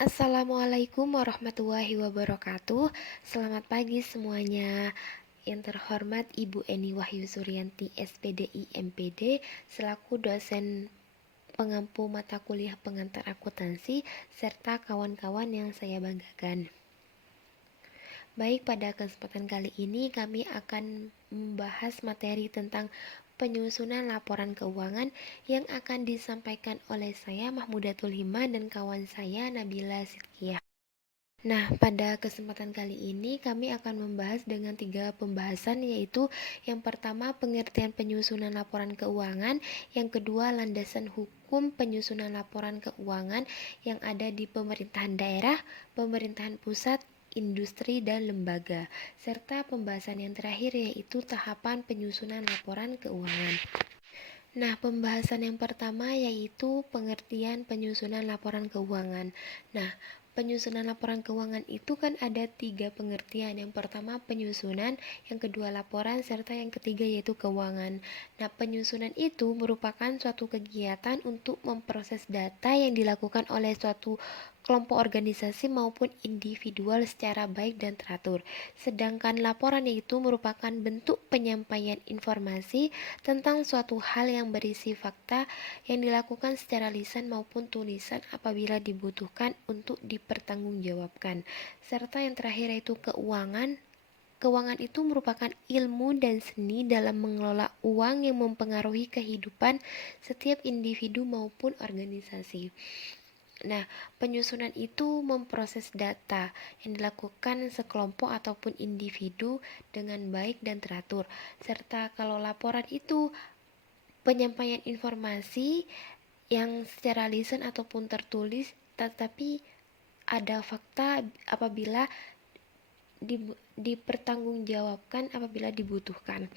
Assalamualaikum warahmatullahi wabarakatuh. Selamat pagi semuanya. Yang terhormat Ibu Eni Wahyu Suryanti SPDI MPD selaku dosen pengampu mata kuliah pengantar akuntansi serta kawan-kawan yang saya banggakan. Baik, pada kesempatan kali ini kami akan membahas materi tentang penyusunan laporan keuangan yang akan disampaikan oleh saya Mahmudatul Hima dan kawan saya Nabila Sidkiah. Nah, pada kesempatan kali ini kami akan membahas dengan 3 pembahasan, yaitu yang pertama pengertian penyusunan laporan keuangan, yang kedua landasan hukum penyusunan laporan keuangan yang ada di pemerintahan daerah, pemerintahan pusat, industri, dan lembaga, serta pembahasan yang terakhir yaitu tahapan penyusunan laporan keuangan. Nah, pembahasan yang pertama yaitu pengertian penyusunan laporan keuangan. Nah, penyusunan laporan keuangan itu kan ada 3 pengertian. Yang pertama penyusunan, yang kedua laporan, serta yang ketiga yaitu keuangan. Nah, penyusunan itu merupakan suatu kegiatan untuk memproses data yang dilakukan oleh suatu kelompok organisasi maupun individual secara baik dan teratur. Sedangkan laporan itu merupakan bentuk penyampaian informasi tentang suatu hal yang berisi fakta yang dilakukan secara lisan maupun tulisan apabila dibutuhkan untuk dipertanggungjawabkan. Serta yang terakhir yaitu keuangan. Keuangan itu merupakan ilmu dan seni dalam mengelola uang yang mempengaruhi kehidupan setiap individu maupun organisasi. Nah, penyusunan itu memproses data yang dilakukan sekelompok ataupun individu dengan baik dan teratur. Serta kalau laporan itu penyampaian informasi yang secara lisan ataupun tertulis, tetapi ada fakta apabila dipertanggungjawabkan apabila dibutuhkan.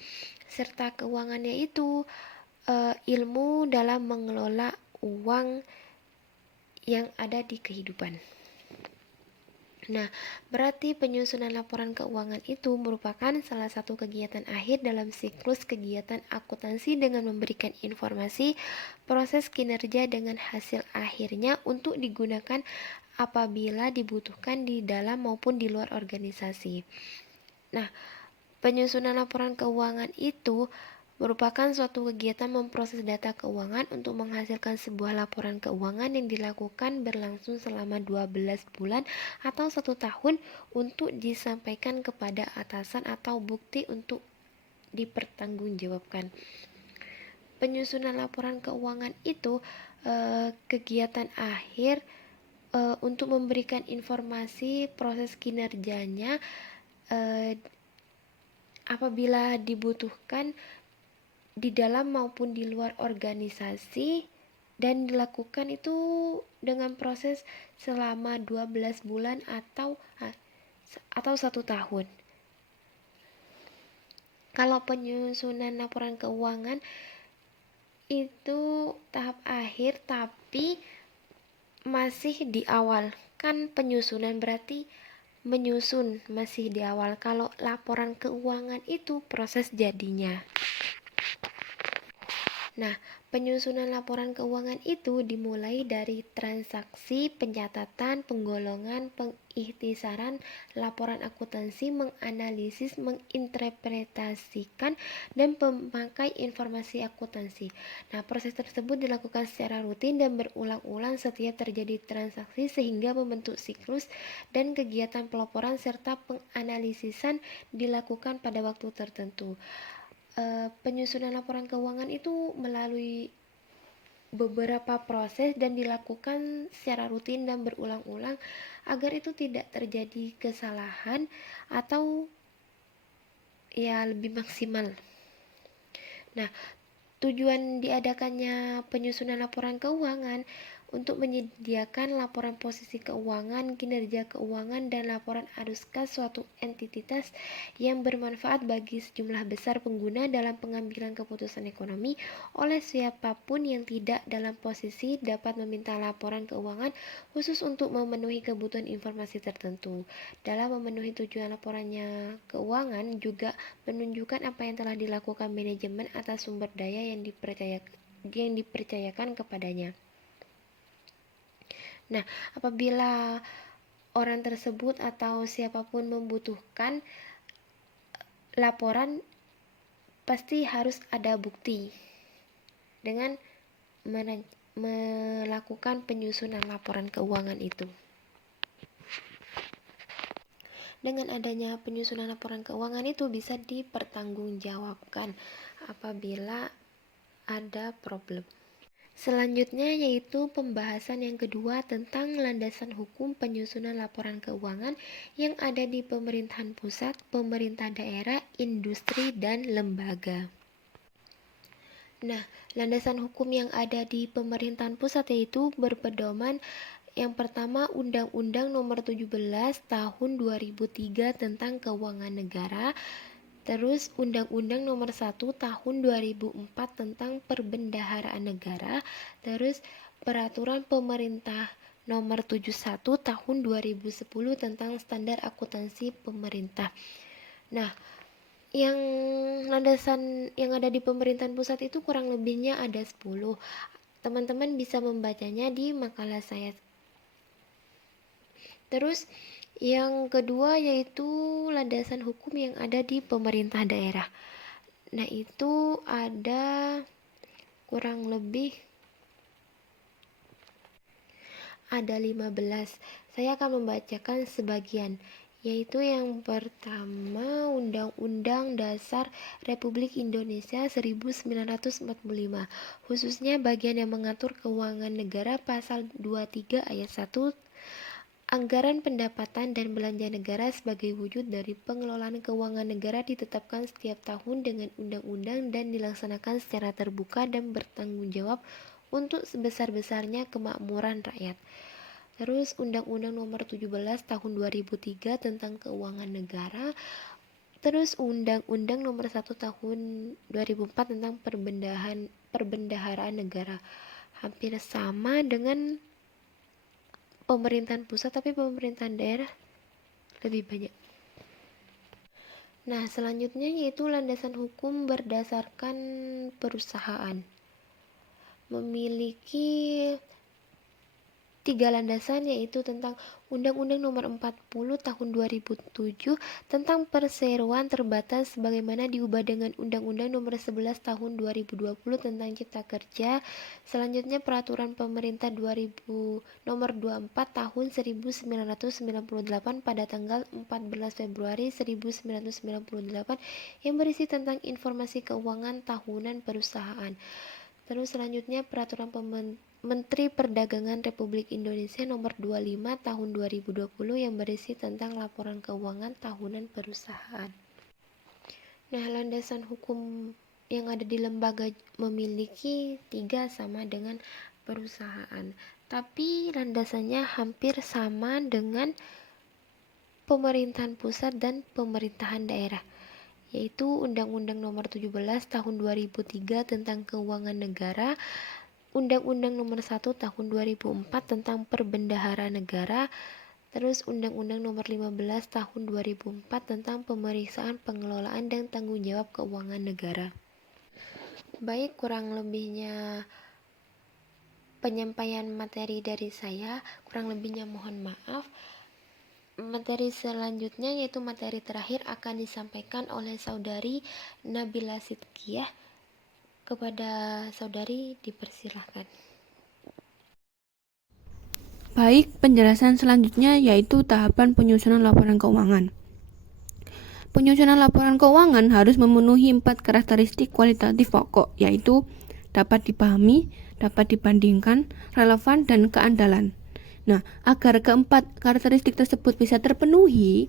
Serta keuangannya itu ilmu dalam mengelola uang yang ada di kehidupan. Nah, berarti penyusunan laporan keuangan itu merupakan salah satu kegiatan akhir dalam siklus kegiatan akuntansi dengan memberikan informasi proses kinerja dengan hasil akhirnya untuk digunakan apabila dibutuhkan di dalam maupun di luar organisasi. Nah, penyusunan laporan keuangan itu merupakan suatu kegiatan memproses data keuangan untuk menghasilkan sebuah laporan keuangan yang dilakukan berlangsung selama 12 bulan atau 1 tahun untuk disampaikan kepada atasan atau bukti untuk dipertanggungjawabkan. Penyusunan laporan keuangan itu kegiatan akhir untuk memberikan informasi proses kinerjanya apabila dibutuhkan di dalam maupun di luar organisasi dan dilakukan itu dengan proses selama 12 bulan atau 1 tahun. Kalau penyusunan laporan keuangan itu tahap akhir tapi masih di awal. Kan penyusunan berarti menyusun masih di awal. Kalau laporan keuangan itu proses jadinya. Nah, penyusunan laporan keuangan itu dimulai dari transaksi, pencatatan, penggolongan, pengikhtisaran, laporan akuntansi, menganalisis, menginterpretasikan, dan pemakai informasi akuntansi. Nah, proses tersebut dilakukan secara rutin dan berulang-ulang setiap terjadi transaksi sehingga membentuk siklus dan kegiatan pelaporan serta penganalisisan dilakukan pada waktu tertentu. Penyusunan laporan keuangan itu melalui beberapa proses dan dilakukan secara rutin dan berulang-ulang agar itu tidak terjadi kesalahan atau ya lebih maksimal. Nah, tujuan diadakannya penyusunan laporan keuangan untuk menyediakan laporan posisi keuangan, kinerja keuangan, dan laporan arus kas suatu entitas yang bermanfaat bagi sejumlah besar pengguna dalam pengambilan keputusan ekonomi oleh siapapun yang tidak dalam posisi dapat meminta laporan keuangan khusus untuk memenuhi kebutuhan informasi tertentu. Dalam memenuhi tujuan laporannya keuangan juga menunjukkan apa yang telah dilakukan manajemen atas sumber daya yang dipercayakan kepadanya. Nah, apabila orang tersebut atau siapapun membutuhkan laporan, pasti harus ada bukti dengan melakukan penyusunan laporan keuangan itu. Dengan adanya penyusunan laporan keuangan itu bisa dipertanggungjawabkan apabila ada problem. Selanjutnya yaitu pembahasan yang kedua tentang landasan hukum penyusunan laporan keuangan yang ada di pemerintahan pusat, pemerintah daerah, industri, dan lembaga. Nah, landasan hukum yang ada di pemerintahan pusat yaitu berpedoman yang pertama Undang-Undang Nomor 17 Tahun 2003 tentang Keuangan Negara, terus Undang-Undang Nomor 1 Tahun 2004 tentang Perbendaharaan Negara, terus Peraturan Pemerintah Nomor 71 Tahun 2010 tentang Standar Akuntansi Pemerintah. Nah, yang landasan yang ada di pemerintahan pusat itu kurang lebihnya ada 10. Teman-teman bisa membacanya di makalah saya. Terus yang kedua yaitu landasan hukum yang ada di pemerintah daerah. Nah, itu ada kurang lebih ada 15. Saya akan membacakan sebagian, yaitu yang pertama Undang-Undang Dasar Republik Indonesia 1945, khususnya bagian yang mengatur keuangan negara pasal 23 ayat 1. Anggaran pendapatan dan belanja negara sebagai wujud dari pengelolaan keuangan negara ditetapkan setiap tahun dengan undang-undang dan dilaksanakan secara terbuka dan bertanggung jawab untuk sebesar-besarnya kemakmuran rakyat. Terus Undang-Undang Nomor 17 Tahun 2003 tentang Keuangan Negara. Terus Undang-Undang Nomor 1 Tahun 2004 tentang Perbendaharaan Negara. Hampir sama dengan pemerintahan pusat, tapi pemerintahan daerah lebih banyak. Nah, selanjutnya yaitu landasan hukum berdasarkan perusahaan. Memiliki 3 landasan, yaitu tentang Undang-Undang Nomor 40 Tahun 2007 tentang perseroan terbatas sebagaimana diubah dengan Undang-Undang Nomor 11 Tahun 2020 tentang Cipta Kerja. Selanjutnya Peraturan Pemerintah 2000 Nomor 24 Tahun 1998 pada tanggal 14 Februari 1998 yang berisi tentang informasi keuangan tahunan perusahaan. Terus selanjutnya Peraturan Menteri Perdagangan Republik Indonesia Nomor 25 Tahun 2020 yang berisi tentang laporan keuangan tahunan perusahaan. Nah, landasan hukum yang ada di lembaga memiliki 3 sama dengan perusahaan, tapi landasannya hampir sama dengan pemerintahan pusat dan pemerintahan daerah, yaitu Undang-Undang Nomor 17 Tahun 2003 tentang Keuangan Negara, Undang-Undang Nomor 1 Tahun 2004 tentang Perbendaharaan Negara, terus Undang-Undang Nomor 15 Tahun 2004 tentang Pemeriksaan Pengelolaan dan Tanggung Jawab Keuangan Negara. Baik, kurang lebihnya penyampaian materi dari saya, kurang lebihnya mohon maaf. Materi selanjutnya yaitu materi terakhir akan disampaikan oleh saudari Nabila Sidkiyah. Kepada saudari dipersilahkan. Baik, penjelasan selanjutnya yaitu tahapan penyusunan laporan keuangan. Penyusunan laporan keuangan harus memenuhi 4 karakteristik kualitatif pokok, yaitu dapat dipahami, dapat dibandingkan, relevan, dan keandalan. Nah, agar keempat karakteristik tersebut bisa terpenuhi,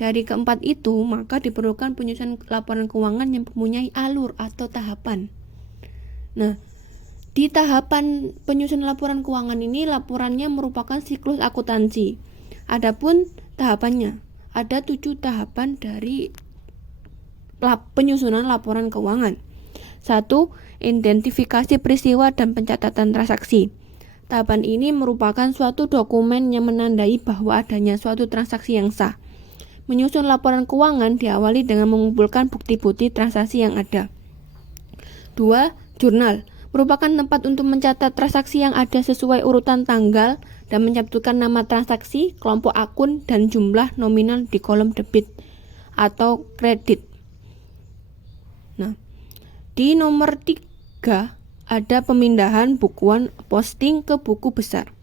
dari keempat itu maka diperlukan penyusunan laporan keuangan yang mempunyai alur atau tahapan. Nah, di tahapan penyusunan laporan keuangan ini, laporannya merupakan siklus akuntansi. Adapun tahapannya, ada 7 tahapan dari penyusunan laporan keuangan. 1. Identifikasi peristiwa dan pencatatan transaksi. Tahapan ini merupakan suatu dokumen yang menandai bahwa adanya suatu transaksi yang sah. Menyusun laporan keuangan diawali dengan mengumpulkan bukti-bukti transaksi yang ada. 2. Jurnal merupakan tempat untuk mencatat transaksi yang ada sesuai urutan tanggal dan mencantumkan nama transaksi, kelompok akun, dan jumlah nominal di kolom debit atau kredit. Nah, di nomor 3 ada pemindahan bukuan posting ke buku besar.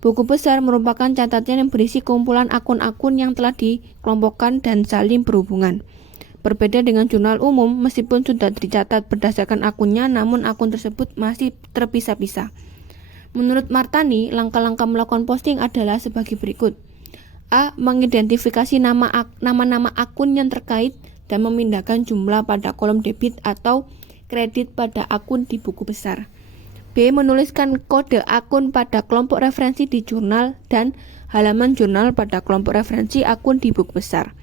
Buku besar merupakan catatan yang berisi kumpulan akun-akun yang telah dikelompokkan dan saling berhubungan. Berbeda dengan jurnal umum, meskipun sudah dicatat berdasarkan akunnya, namun akun tersebut masih terpisah-pisah. Menurut Martani, langkah-langkah melakukan posting adalah sebagai berikut. A. Mengidentifikasi nama-nama akun yang terkait dan memindahkan jumlah pada kolom debit atau kredit pada akun di buku besar. B. Menuliskan kode akun pada kelompok referensi di jurnal dan halaman jurnal pada kelompok referensi akun di buku besar.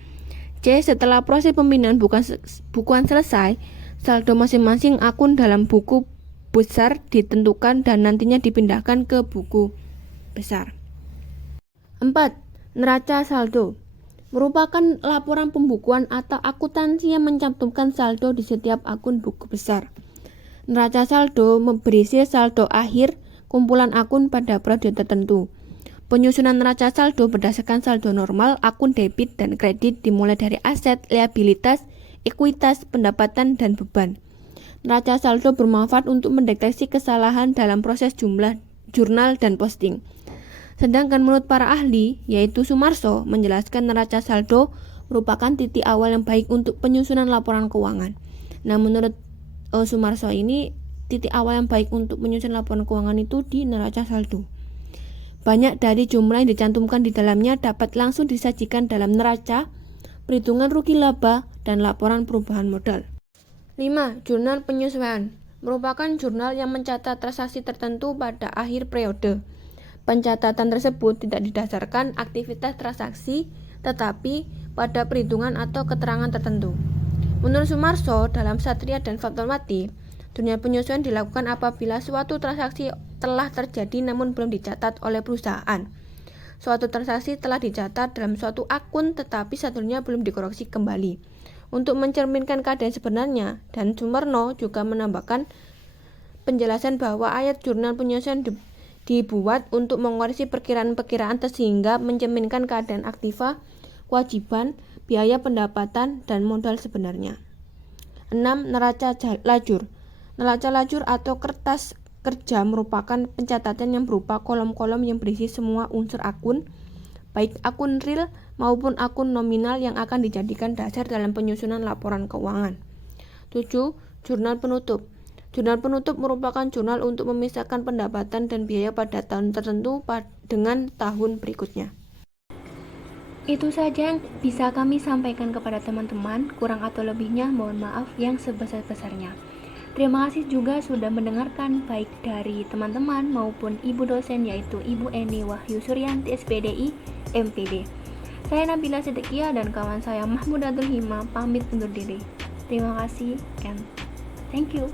C. Setelah proses pemindahan bukuan selesai, saldo masing-masing akun dalam buku besar ditentukan dan nantinya dipindahkan ke buku besar. 4. Neraca saldo merupakan laporan pembukuan atau akuntansi yang mencantumkan saldo di setiap akun buku besar. Neraca saldo berisi saldo akhir kumpulan akun pada periode tertentu. Penyusunan neraca saldo berdasarkan saldo normal, akun debit dan kredit dimulai dari aset, liabilitas, ekuitas, pendapatan, dan beban. Neraca saldo bermanfaat untuk mendeteksi kesalahan dalam proses jurnal dan posting. Sedangkan menurut para ahli, yaitu Sumarso, menjelaskan neraca saldo merupakan titik awal yang baik untuk penyusunan laporan keuangan. Nah, menurut Sumarso ini, titik awal yang baik untuk menyusun laporan keuangan itu di neraca saldo. Banyak dari jumlah yang dicantumkan di dalamnya dapat langsung disajikan dalam neraca, perhitungan rugi laba, dan laporan perubahan modal. 5. Jurnal penyesuaian merupakan jurnal yang mencatat transaksi tertentu pada akhir periode. Pencatatan tersebut tidak didasarkan aktivitas transaksi, tetapi pada perhitungan atau keterangan tertentu. Menurut Sumarso, dalam Satria dan Fatmawati, jurnal penyesuaian dilakukan apabila suatu transaksi telah terjadi namun belum dicatat oleh perusahaan. Suatu transaksi telah dicatat dalam suatu akun tetapi saldonya belum dikoreksi kembali. Untuk mencerminkan keadaan sebenarnya, dan Sumarno juga menambahkan penjelasan bahwa ayat jurnal penyesuaian dibuat untuk mengoreksi perkiraan-perkiraan sehingga mencerminkan keadaan aktiva, kewajiban, biaya pendapatan, dan modal sebenarnya. 6. Neraca lajur. Neraca lajur atau kertas kerja merupakan pencatatan yang berupa kolom-kolom yang berisi semua unsur akun, baik akun real maupun akun nominal yang akan dijadikan dasar dalam penyusunan laporan keuangan. 7. Jurnal penutup. Jurnal penutup merupakan jurnal untuk memisahkan pendapatan dan biaya pada tahun tertentu dengan tahun berikutnya. Itu saja yang bisa kami sampaikan kepada teman-teman. Kurang atau lebihnya mohon maaf yang sebesar-besarnya. Terima kasih juga sudah mendengarkan baik dari teman-teman maupun ibu dosen yaitu Ibu Eni Wahyu Suryanti SPDI MPD. Saya Nabila Sedekia dan kawan saya Mahmudatul Hima pamit undur diri. Terima kasih and thank you.